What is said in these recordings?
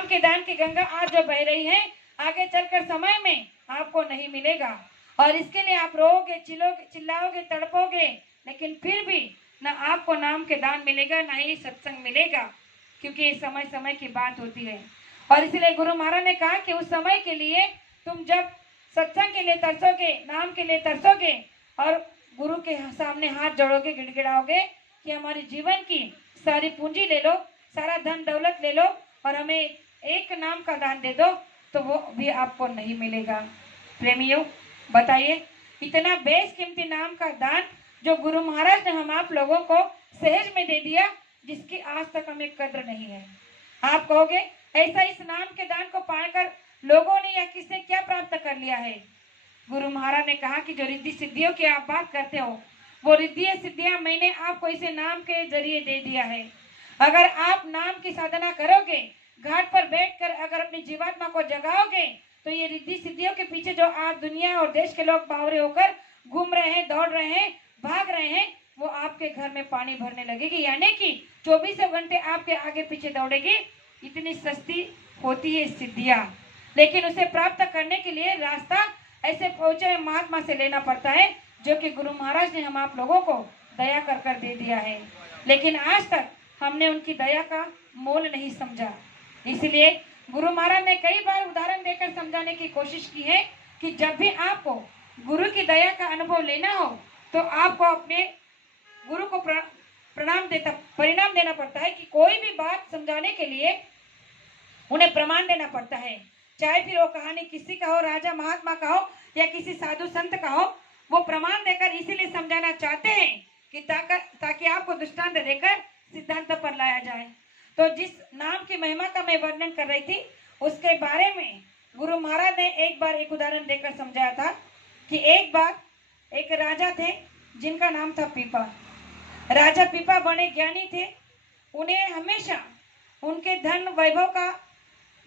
नाम के दान की गंगा आज जो बह रही है, आगे चलकर समय में आपको नहीं मिलेगा। और इसके लिए आप रोओगे, चिल्लाओगे, तड़पोगे, लेकिन फिर भी ना आपको नाम के दान मिलेगा, ना ही सत्संग मिलेगा, क्योंकि ये समय समय की बात होती है। और इसलिए गुरु महाराज ने कहा कि उस समय के लिए तुम जब सत्संग के लिए तरसोगे, नाम के लिए तरसोगे और गुरु के सामने हाथ जोड़ोगे, गिड़गिड़ाओगे कि हमारे जीवन की सारी पूंजी ले लो, सारा धन दौलत ले लो और हमें एक नाम का दान दे दो, तो वो भी आपको नहीं मिलेगा। प्रेमियों, बताइए, इतना बेशकीमती नाम का दान जो गुरु महाराज ने हम आप लोगों को सहज में दे दिया, जिसकी आज तक हमें कद्र नहीं है। आप कहोगे ऐसा इस नाम के दान को पाकर लोगों ने या किसने क्या प्राप्त कर लिया है? गुरु महाराज ने कहा कि जो रिद्धि सिद्धियों की आप बात करते हो, वो रिद्धि सिद्धियां मैंने आपको इसे नाम के जरिए दे दिया है। अगर आप नाम की साधना करोगे, घाट पर बैठकर अगर अपनी जीवात्मा को जगाओगे, तो ये रिद्धि सिद्धियों के पीछे जो आज दुनिया और देश के लोग बावरे होकर घूम रहे हैं, दौड़ रहे हैं, भाग रहे हैं, वो आपके घर में पानी भरने लगेगी, यानी कि 24 घंटे आपके आगे पीछे दौड़ेगी। इतनी सस्ती होती है सिद्धियां, लेकिन उसे प्राप्त करने के लिए रास्ता ऐसे पहुंचे हुए महात्मा से लेना पड़ता है, जो कि गुरु महाराज ने हम आप लोगों को दया कर दे दिया है। लेकिन आज तक हमने उनकी दया का मोल नहीं समझा। इसलिए गुरु महाराज ने कई बार उदाहरण देकर समझाने की कोशिश की है कि जब भी आपको गुरु की दया का अनुभव लेना हो, तो आपको अपने गुरु को परिणाम देना पड़ता है कि कोई भी बात समझाने के लिए उन्हें प्रमाण देना पड़ता है। चाहे फिर वो कहानी किसी का हो, राजा महात्मा का हो या किसी साधु संत का हो, वो प्रमाण देकर इसीलिए समझाना चाहते हैं कि ताकि आपको दृष्टांत देकर सिद्धांत पर लाया जाए। तो जिस नाम की महिमा का मैं वर्णन कर रही थी, उसके बारे में गुरु महाराज ने एक बार एक उदाहरण देकर समझाया था कि एक बार एक राजा थे जिनका नाम था पीपा। राजा पीपा बड़े ज्ञानी थे, उन्हें हमेशा उनके धन वैभव का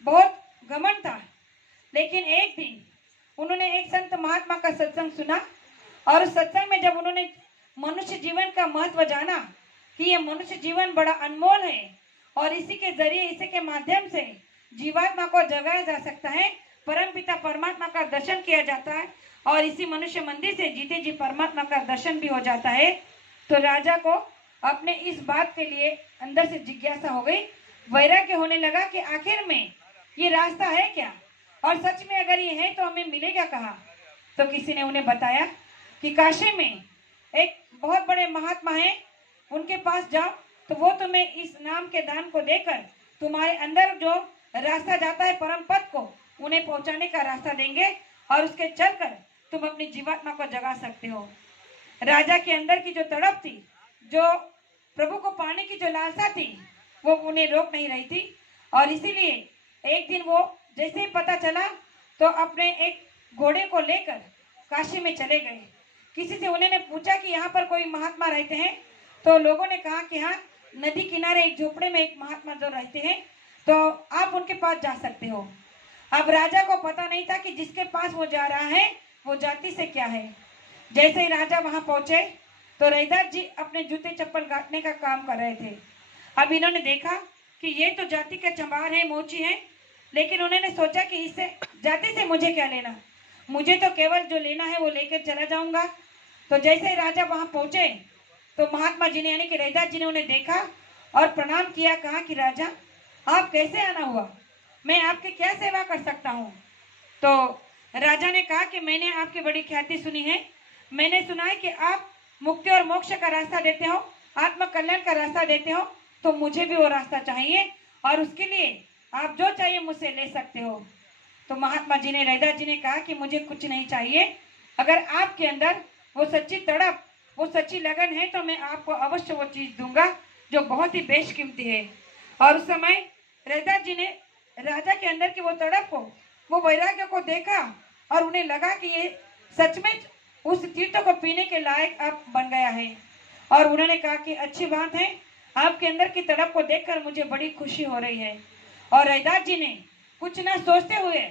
बहुत घमंड था। लेकिन एक दिन उन्होंने एक संत महात्मा का सत्संग सुना, और उस सत्संग में जब उन्होंने मनुष्य जीवन का महत्व जाना कि यह मनुष्य जीवन बड़ा अनमोल है और इसी के जरिए, इसी के माध्यम से जीवात्मा को जगाया जा सकता है, परमपिता परमात्मा का दर्शन किया जाता है और इसी मनुष्य मंदिर से जीते जी परमात्मा का दर्शन भी हो जाता है, तो राजा को अपने इस बात के लिए अंदर से जिज्ञासा हो गई, वैराग्य होने लगा कि आखिर में ये रास्ता है क्या, और सच में अगर ये है तो हमें मिलेगा कहाँ। तो किसी ने उन्हें बताया कि काशी में एक बहुत बड़े महात्मा हैं, उनके पास जाओ तो वो तुम्हें इस नाम के दान को देकर तुम्हारे अंदर जो रास्ता जाता है परम पद को, उन्हें पहुंचाने का रास्ता देंगे और उसके चलकर तुम अपनी जीवात्मा को जगा सकते हो। राजा के अंदर की जो तड़प थी, जो प्रभु को पाने की जो लालसा थी, वो उन्हें रोक नहीं रही थी। और इसीलिए एक दिन वो जैसे ही पता चला तो अपने एक घोड़े को लेकर काशी में चले गए। किसी से उन्होंने पूछा कि यहाँ पर कोई महात्मा रहते हैं, तो लोगों ने कहा कि हाँ, नदी किनारे एक झोपड़े में एक महात्मा जो रहते हैं, तो आप उनके पास जा सकते हो। अब राजा को पता नहीं था कि जिसके पास वो जा रहा है वो जाति से क्या है। जैसे ही राजा वहां पहुंचे तो रैदास जी अपने जूते चप्पल काटने का काम कर रहे थे। अब इन्होंने देखा कि ये तो जाति के चमार है, मोची है, लेकिन उन्होंने सोचा कि इससे जाति से मुझे क्या लेना, मुझे तो केवल जो लेना है वो लेकर चला जाऊंगा। तो जैसे ही राजा वहां पहुंचे तो महात्मा जी ने यानी कि रैदास जी ने उन्हें देखा और प्रणाम किया। कहा कि राजा, आप कैसे आना हुआ, मैं आपकी क्या सेवा कर सकता हूँ। तो राजा ने कहा कि मैंने आपकी बड़ी ख्याति सुनी है, मैंने सुना है कि आप मुक्ति और मोक्ष का रास्ता देते हो, आत्म कल्याण का रास्ता देते हो, तो मुझे भी वो रास्ता चाहिए और उसके लिए आप जो चाहिए मुझसे ले सकते हो। तो महात्मा जी ने, रैदास जी ने कहा कि मुझे कुछ नहीं चाहिए, अगर आपके अंदर वो सच्ची तड़प, वो सच्ची लगन है, तो मैं आपको अवश्य वो चीज दूंगा जो बहुत ही बेशकीमती है। और उस समय रैदास जी ने राजा के अंदर की वो तड़प को, वो वैराग्य को देखा और उन्हें लगा कि ये सच में उस तीर्थ को पीने के लायक अब बन गया है। और उन्होंने कहा कि अच्छी बात है, आपके अंदर की तड़प को देखकर मुझे बड़ी खुशी हो रही है। और रैदास जी ने कुछ ना सोचते हुए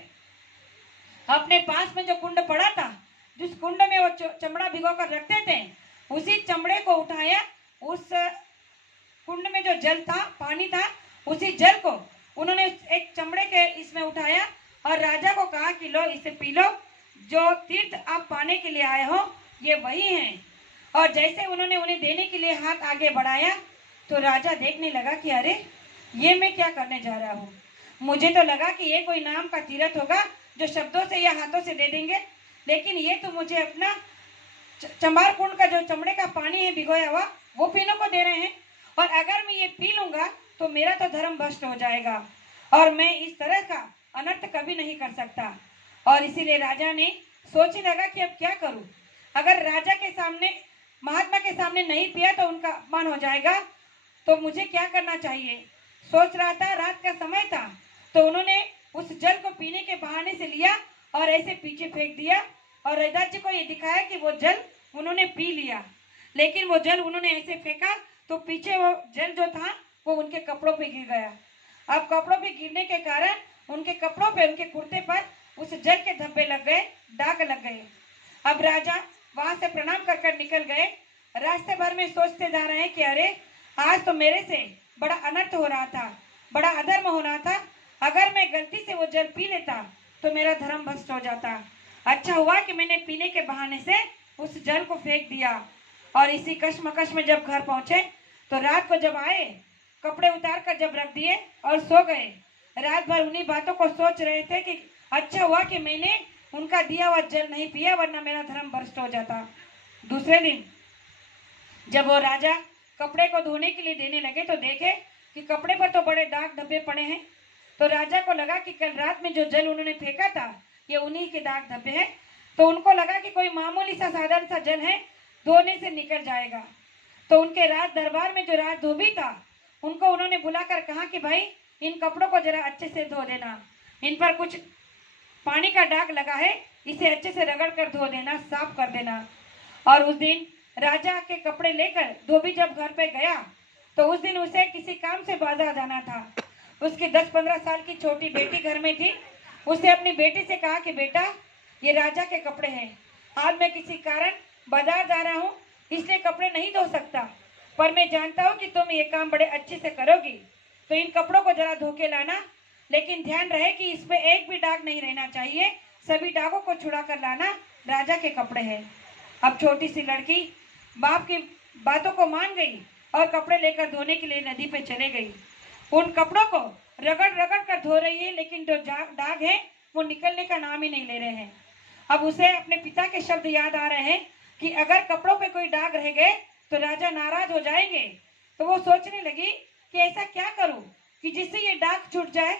अपने पास में जो कुंड पड़ा था, जिस कुंड में वो चमड़ा भिगो कर रखते थे, उसी चमड़े को उठाया, उस कुंड में जो जल था, पानी था, उसी जल को उन्होंने एक चमड़े के इसमें उठाया और राजा को कहा कि लो इसे पी लो, जो तीर्थ आप पाने के लिए आए हो ये वही हैं। और जैसे उन्होंने उन्हें देने के लिए हाथ आगे बढ़ाया तो राजा देखने लगा कि अरे ये मैं क्या करने जा रहा हूँ। मुझे तो लगा कि ये कोई नाम का तीर्थ होगा जो शब्दों से या हाथों से दे देंगे, लेकिन ये तो मुझे अपना चंबार कुंड का जो चमड़े का पानी है भिगोया हुआ वो पीने को दे रहे हैं। और अगर मैं ये पी लूंगा तो मेरा तो धर्म भ्रष्ट हो जाएगा और मैं इस तरह का अनर्थ कभी नहीं कर सकता। और इसीलिए राजा ने सोचने लगा कि अब क्या करूं। अगर राजा के सामने, महात्मा के सामने नहीं पिया तो उनका अपमान हो जाएगा, तो मुझे क्या करना चाहिए। सोच रहा था, रात का समय था, तो उन्होंने उस जल को पीने के बहाने से लिया और ऐसे पीछे फेंक दिया और रैदास जी को ये दिखाया कि वो जल उन्होंने पी लिया। लेकिन वो जल उन्होंने ऐसे फेंका तो पीछे वो जल जो था वो उनके कपड़ों पे गिर गया। अब कपड़ों पे गिरने के कारण उनके कपड़ों पे, उनके कुर्ते पर उस जल के धब्बे लग गए, दाग लग गए। अब राजा वहां से प्रणाम कर कर निकल गए। रास्ते भर में सोचते जा रहे हैं कि अरे आज तो मेरे से बड़ा अनर्थ हो रहा था, बड़ा अधर्म हो रहा था। अगर मैं गलती से वो जल पी लेता तो मेरा धर्म भ्रष्ट हो जाता। अच्छा हुआ कि मैंने पीने के बहाने से उस जल को फेंक दिया। और इसी कश्मकश में जब घर पहुंचे तो रात को जब आए, कपड़े उतार कर जब रख दिए और सो गए। रात भर उन्हीं बातों को सोच रहे थे कि अच्छा हुआ कि मैंने उनका दिया हुआ जल नहीं पिया, वरना मेरा धर्म भ्रष्ट हो जाता। दूसरे दिन जब वो राजा कपड़े को धोने के लिए देने लगे तो देखे कि कपड़े पर तो बड़े दाग धब्बे पड़े हैं। तो राजा को लगा कि कल रात में जो जल उन्होंने फेंका था ये उन्हीं के दाग धब्बे हैं। तो उनको लगा कि कोई मामूली सा साधारण सा जल है, धोने से निकल जाएगा। तो उनके राज दरबार में जो राज धोबी था उनको उन्होंने बुलाकर कहा कि भाई इन कपड़ों को जरा अच्छे से धो देना, इन पर कुछ पानी का दाग लगा है, इसे अच्छे से रगड़ कर धो देना, साफ कर देना। और उस दिन राजा के कपड़े लेकर धोबी जब घर पे गया तो उस दिन उसे किसी काम से बाजार जाना था। उसकी 10-15 साल की छोटी बेटी घर में थी। उसने अपनी बेटी से कहा कि बेटा ये राजा के कपड़े हैं, आज मैं किसी कारण बाजार जा रहा हूँ इसलिए कपड़े नहीं धो सकता, पर मैं जानता हूँ कि तुम ये काम बड़े अच्छे से करोगी, तो इन कपड़ों को जरा धो के लाना, लेकिन ध्यान रहे कि इसमें एक भी दाग नहीं रहना चाहिए, सभी दागों को छुड़ा कर लाना, राजा के कपड़े हैं। अब छोटी सी लड़की बाप की बातों को मान गई और कपड़े लेकर धोने के लिए नदी पे चले गई। उन कपड़ों को रगड़ रगड़ कर धो रही है, लेकिन जो दाग है वो निकलने का नाम ही नहीं ले रहे हैं। अब उसे अपने पिता के शब्द याद आ रहे हैं कि अगर कपड़ों पे कोई दाग रह गए तो राजा नाराज हो जाएंगे। तो वो सोचने लगी कि ऐसा क्या करूं कि जिससे ये दाग छूट जाए।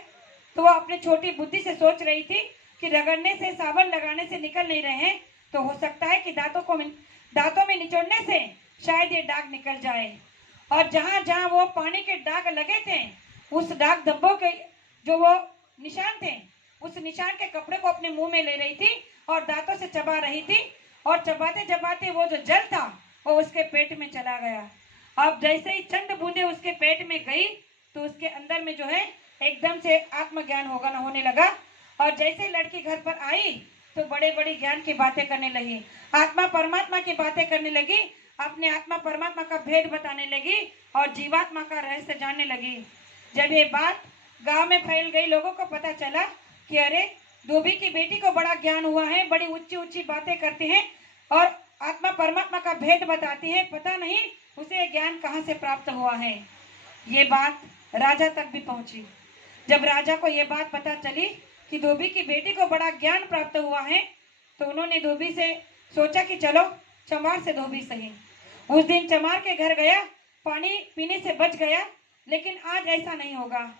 तो वो अपने छोटी बुद्धि से सोच रही थी कि रगड़ने से, साबुन लगाने से निकल नहीं रहे हैं, तो हो सकता है कि दांतों में निचोड़ने से शायद ये दाग निकल जाए। और जहां जहां वो पानी के दाग लगे थे उस दाग धब्बों के जो वो निशान थे, उस निशान के कपड़े को अपने मुंह में ले रही थी और दांतों से चबा रही थी। और चबाते चबाते वो जो जल था वो उसके पेट में चला गया। अब जैसे ही चंद बूंदे उसके पेट में गई तो उसके अंदर में जो है एकदम से आत्मज्ञान होने लगा। और जैसे लड़की घर पर आई तो बड़े बड़े ज्ञान की बातें करने लगी, आत्मा परमात्मा की बातें करने लगी, अपने आत्मा परमात्मा का भेद बताने लगी और जीवात्मा का रहस्य जानने लगी। जब ये बात गांव में फैल गई, लोगों को पता चला कि अरे धोबी की बेटी को बड़ा ज्ञान हुआ है, बड़ी ऊंची ऊंची बातें करती हैं और आत्मा परमात्मा का भेद बताती है, पता नहीं उसे ज्ञान कहाँ से प्राप्त हुआ है। ये बात राजा तक भी पहुंची। जब राजा को ये बात पता चली कि धोबी की बेटी को बड़ा ज्ञान प्राप्त हुआ है तो उन्होंने धोबी से सोचा कि चलो चमार से धोबी सही। उस दिन चमार के घर गया, पानी पीने से बच गया, लेकिन आज ऐसा नहीं होगा।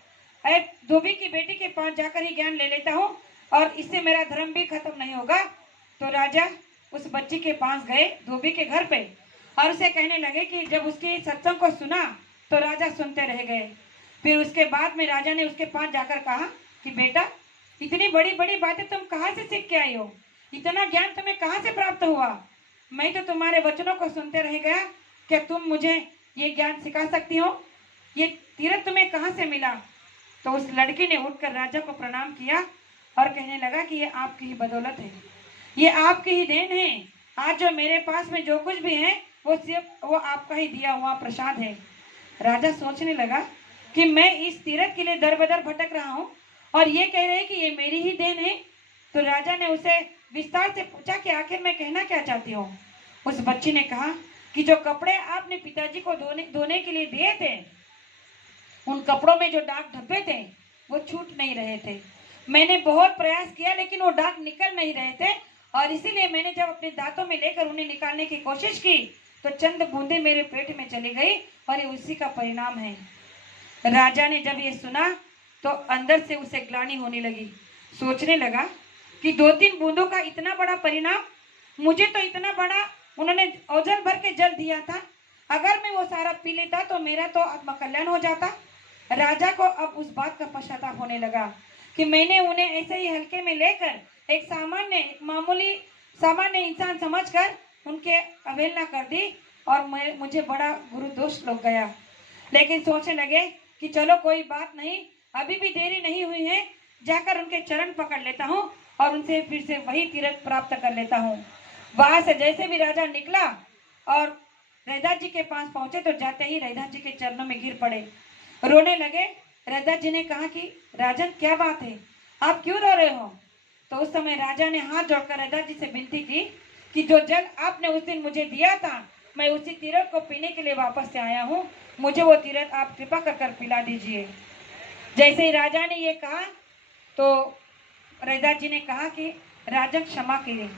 धोबी की बेटी के पास जाकर ही ज्ञान ले लेता हूँ और इससे मेरा धर्म भी खत्म नहीं होगा। तो राजा उस बच्ची के पास गए धोबी के घर पे और उसे कहने लगे कि जब उसके सत्संग को सुना तो राजा सुनते रह गए। फिर उसके बाद में राजा ने उसके पास जाकर कहा कि बेटा इतनी बड़ी बड़ी बातें तुम कहाँ से सीख के आई हो, इतना ज्ञान तुम्हें कहाँ से प्राप्त हुआ? मैं तो तुम्हारे वचनों को सुनते रह गया, क्या तुम मुझे ये ज्ञान सिखा सकती हो? ये तीरथ तुम्हें कहाँ से मिला? तो उस लड़की ने उठकर राजा को प्रणाम किया और कहने लगा कि ये आपकी ही बदौलत है, ये आपकी ही देन है। आज जो मेरे पास में जो कुछ भी है वो सिर्फ वो आपका ही दिया हुआ प्रसाद है। राजा सोचने लगा कि मैं इस तीर्थ के लिए दर बदर भटक रहा हूँ और ये कह रहे हैं कि ये मेरी ही देन है। तो राजा ने उसे विस्तार से पूछा कि आखिर मैं कहना क्या चाहती हूँ। उस बच्ची ने कहा कि जो कपड़े आपने पिताजी को धोने के लिए दिए थे, उन कपड़ों में जो दाग धब्बे थे वो छूट नहीं रहे थे। मैंने बहुत प्रयास किया लेकिन वो दाग निकल नहीं रहे थे, और इसीलिए मैंने जब अपने दांतों में लेकर उन्हें निकालने की कोशिश की तो चंद बूंदे मेरे पेट में चली गई, और ये उसी का परिणाम है। राजा ने जब ये सुना तो अंदर से उसे ग्लानि होने लगी। सोचने लगा कि 2-3 बूंदों का इतना बड़ा परिणाम, मुझे तो इतना बड़ा उन्होंने औजल भर के जल दिया था, अगर मैं वो सारा पी लेता तो मेरा तो आत्मकल्याण हो जाता। राजा को अब उस बात का पश्चाताप होने लगा कि मैंने उन्हें ऐसे ही हल्के में लेकर एक मामूली सामान्य इंसान समझकर उनके अवहेलना कर दी, और मुझे बड़ा गुरु दोष लग गया। लेकिन सोचने लगे कि चलो कोई बात नहीं, अभी भी देरी नहीं हुई है, जाकर उनके चरण पकड़ लेता हूँ और उनसे फिर से वही तीर्थ प्राप्त कर लेता हूँ। वहां से जैसे भी राजा निकला और रैदास जी के पास पहुंचे तो जाते ही रैदास जी के चरणों में गिर पड़े, रोने लगे। रैदास जी ने कहा कि राजन क्या बात है, आप क्यों रो रहे हो। तो उस समय राजा ने हाथ जोड़कर रैदास जी से विनती की कि जो जल आपने उस दिन मुझे दिया था, मैं उसी तीर्थ को पीने के लिए वापस से आया हूँ, मुझे वो तीर्थ आप कृपा कर पिला दीजिए। जैसे ही राजा ने ये कहा तो रैदास जी ने कहा कि राजन क्षमा कीजिए,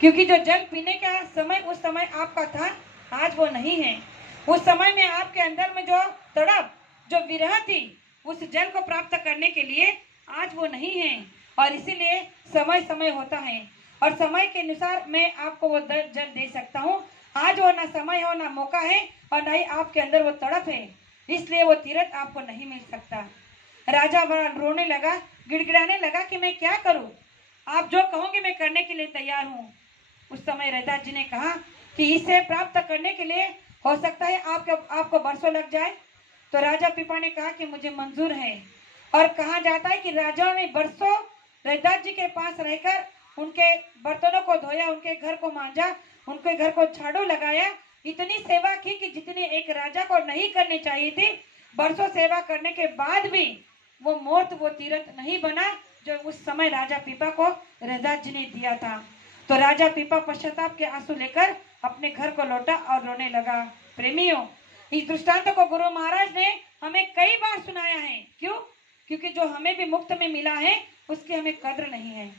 क्योंकि जो जल पीने का समय उस समय आपका था, आज वो नहीं है। उस समय में आपके अंदर में जो तड़प, जो विरह थी, उस जल को प्राप्त करने के लिए आज वो नहीं है, और इसीलिए समय समय होता है और समय के अनुसार मैं आपको वो जल दे सकता हूँ। आज वो ना समय हो, ना मौका है, और ना ही आपके अंदर वो तड़प है, इसलिए वो तीर्थ आपको नहीं मिल सकता। राजा बड़ा रोने लगा, गिड़गिड़ाने लगा कि मैं क्या करूं, आप जो कहोगे मैं करने के लिए तैयार हूं। उस समय रैदास जी ने कहा कि इसे प्राप्त करने के लिए हो सकता है आपको बरसों लग जाए। तो राजा पिपा ने कहा कि मुझे मंजूर है, और कहा जाता है कि राजाओं ने बरसों रैदास जी के पास रहकर उनके बर्तनों को धोया, उनके घर को मांजा, उनके घर को झाड़ू लगाया, इतनी सेवा की कि जितनी एक राजा को नहीं करनी चाहिए थी। बरसों सेवा करने के बाद भी वो मूर्त, वो तीर्थ नहीं बना जो उस समय राजा पीपा को रैदास जी ने दिया था। तो राजा पीपा पश्चाताप के आंसू लेकर अपने घर को लौटा और रोने लगा। प्रेमियों, इस दृष्टांत को गुरु महाराज ने हमें कई बार सुनाया है। क्यों? क्योंकि जो हमें भी मुफ्त में मिला है उसकी हमें कद्र नहीं है।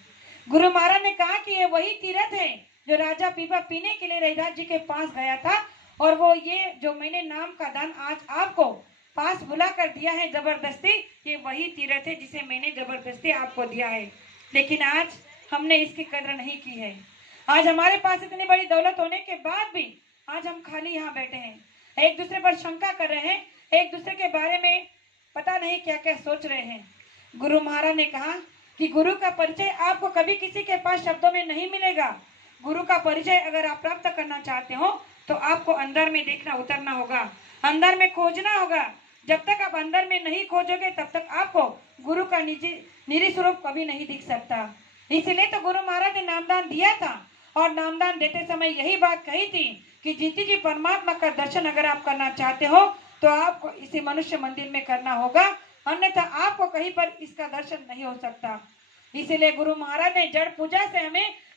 गुरु महाराज ने कहा कि ये वही तीर्थ है जो राजा पीपा पीने के लिए रैदास जी के पास गया था, और वो ये जो मैंने नाम का दान आज आपको पास बुला कर दिया है जबरदस्ती, ये वही तीर्थ है जिसे मैंने जबरदस्ती आपको दिया है। लेकिन आज हमने इसकी कद्र नहीं की है। आज हमारे पास इतनी बड़ी दौलत होने के बाद भी आज हम खाली यहाँ बैठे हैं, एक दूसरे पर शंका कर रहे हैं, एक दूसरे के बारे में पता नहीं क्या क्या सोच रहे हैं। गुरु महाराज ने कहा कि गुरु का परिचय आपको कभी किसी के पास शब्दों में नहीं मिलेगा। गुरु का परिचय अगर आप प्राप्त करना चाहते हो तो आपको अंदर में देखना, उतरना होगा, अंदर में खोजना होगा। जब तक आप अंदर में नहीं खोजोगे तब तक आपको गुरु का निजी स्वरूप कभी नहीं दिख सकता। इसलिए तो गुरु महाराज ने नामदान दिया था, और नामदान देते समय यही बात कही थी कि जीती जी परमात्मा का दर्शन अगर आप करना चाहते हो तो आपको इसी मनुष्य मंदिर में करना होगा, अन्यथा आपको कहीं पर इसका दर्शन नहीं हो सकता। इसीलिए गुरु महाराज ने जड़ पूजा से हमें